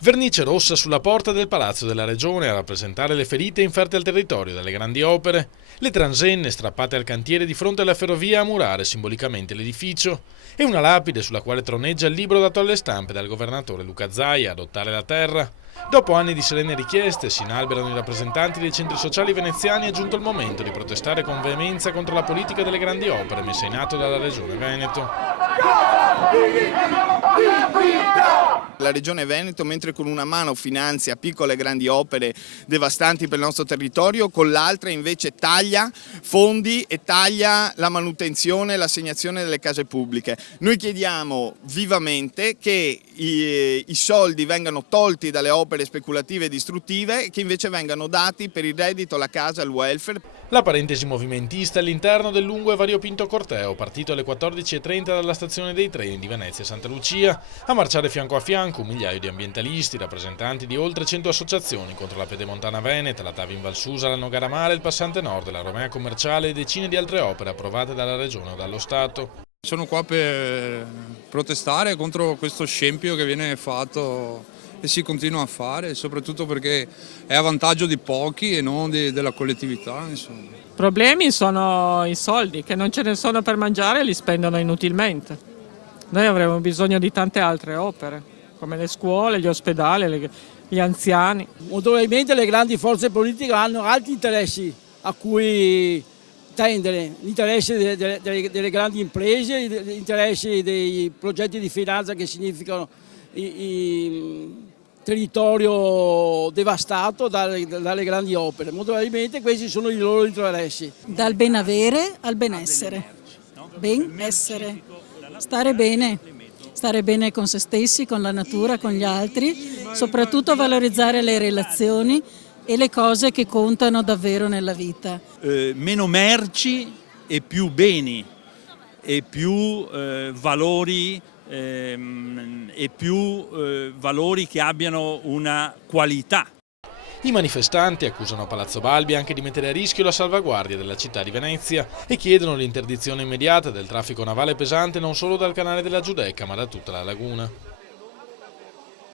Vernice rossa sulla porta del Palazzo della Regione a rappresentare le ferite inferte al territorio dalle grandi opere, le transenne strappate al cantiere di fronte alla ferrovia a murare simbolicamente l'edificio e una lapide sulla quale troneggia il libro dato alle stampe dal governatore Luca Zaia, Adottare la terra. Dopo anni di serene richieste si inalberano i rappresentanti dei centri sociali veneziani. È giunto il momento di protestare con veemenza contro la politica delle grandi opere messa in atto dalla Regione Veneto. La Regione Veneto, mentre con una mano finanzia piccole e grandi opere devastanti per il nostro territorio, con l'altra invece taglia fondi e taglia la manutenzione e l'assegnazione delle case pubbliche. Noi chiediamo vivamente che i soldi vengano tolti dalle opere speculative e distruttive e che invece vengano dati per il reddito, la casa, il welfare. La parentesi movimentista all'interno del lungo e variopinto corteo, partito alle 14:30 dalla stazione dei treni di Venezia Santa Lucia, a marciare fianco a fianco un migliaio di ambientalisti, rappresentanti di oltre 100 associazioni contro la Pedemontana Veneta, la TAV in Valsusa, la Nogaramare, il Passante Nord, la Romea Commerciale e decine di altre opere approvate dalla Regione o dallo Stato. Sono qua per protestare contro questo scempio che viene fatto e si continua a fare, soprattutto perché è a vantaggio di pochi e non della collettività. Insomma. I problemi sono i soldi, che non ce ne sono per mangiare e li spendono inutilmente. Noi avremo bisogno di tante altre opere, come le scuole, gli ospedali, gli anziani. Notoriamente le grandi forze politiche hanno altri interessi a cui tendere, l'interesse delle grandi imprese, l'interesse dei progetti di finanza che significano territorio devastato dalle grandi opere. Molto probabilmente questi sono i loro interessi. Dal benavere al benessere. Benessere. Stare bene con se stessi, con la natura, con gli altri, soprattutto valorizzare le relazioni e le cose che contano davvero nella vita. Meno merci e più beni e più valori e più valori che abbiano una qualità. I manifestanti accusano Palazzo Balbi anche di mettere a rischio la salvaguardia della città di Venezia e chiedono l'interdizione immediata del traffico navale pesante non solo dal canale della Giudecca ma da tutta la laguna.